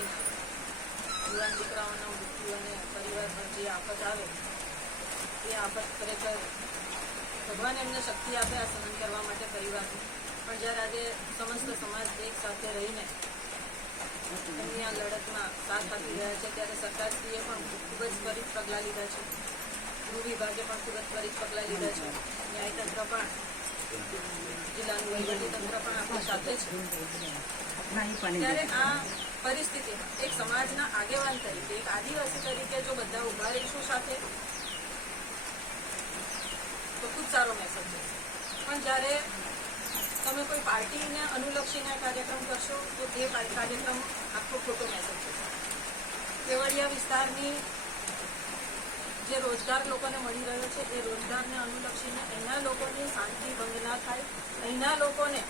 કહેવાથી યુવાન દીકરાઓના મૃત્યુ અને પરિવાર પર જે આફત આવે એ આફત ખરેખર ભગવાન એમને શક્તિ આપે આ સહન કરવા માટે પરિવારને. પણ જ્યારે આજે સમસ્ત સમાજ એક સાથે રહીને એમની આ લડતમાં સાથ આપી રહ્યા છે ત્યારે સરકારશ્રીએ પણ ખૂબ જ ત્વરિત પગલાં લીધા છે. ગૃહ વિભાગે પણ ખૂબ જ ત્વરિત પગલાં લીધા છે. ન્યાયતંત્ર પણ જિલ્લાનું વહીવટીતંત્ર પણ આપણી સાથે છે. ત્યારે આ પરિસ્થિતિમાં એક સમાજના આગેવાન તરીકે, એક આદિવાસી તરીકે જો બધા ઊભા રહીશું સાથે, તો ખૂબ સારો મેસેજ છે. પણ જ્યારે તમે કોઈ પાર્ટીને અનુલક્ષીને કાર્યક્રમ કરશો, તો એ કાર્યક્રમ આખો ખોટો મેસેજ છે. કેવડિયા વિસ્તારની જે રોજગાર લોકોને મળી રહ્યો છે, એ રોજગારને અનુલક્ષીને અહીંના લોકોની શાંતિ ભંગ ના થાય. અહીંના લોકોને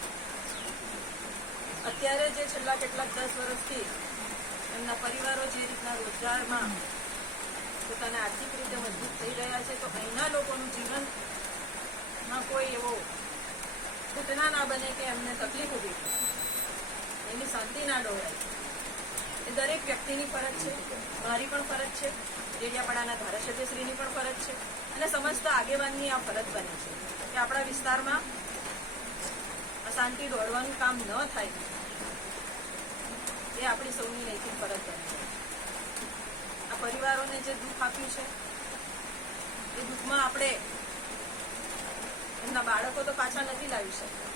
અત્યારે જે છેલ્લા કેટલાક દસ વર્ષથી એમના પરિવારો જે રીતના રોજગારમાં પોતાના આર્થિક રીતે મજબૂત થઈ રહ્યા છે, તો અહીંના લોકોનું જીવનમાં કોઈ એવો ઘટના ના બને કે એમને તકલીફ ઊભી એની શાંતિ ના ડોળાય. એ દરેક વ્યક્તિની ફરજ છે. મારી પણ ફરજ છે. ડેડિયાપાડાના ધારાસભ્યશ્રીની પણ ફરજ છે. અને સમસ્ત આગેવાનની આ ફરજ બને છે કે આપણા વિસ્તારમાં અશાંતિ દોડવાનું કામ ન થાય. એ આપણી સૌની નૈતિક ફરજ બને છે. આ પરિવારોને જે દુઃખ આપ્યું છે, એ દુઃખમાં આપણે એમના બાળકો તો પાછા નથી લાવી શકતા.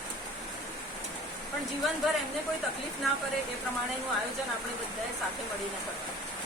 પણ જીવનભર એમને કોઈ તકલીફ ના પડે એ પ્રમાણેનું આયોજન આપણે બધાએ સાથે મળીને કરવાનું.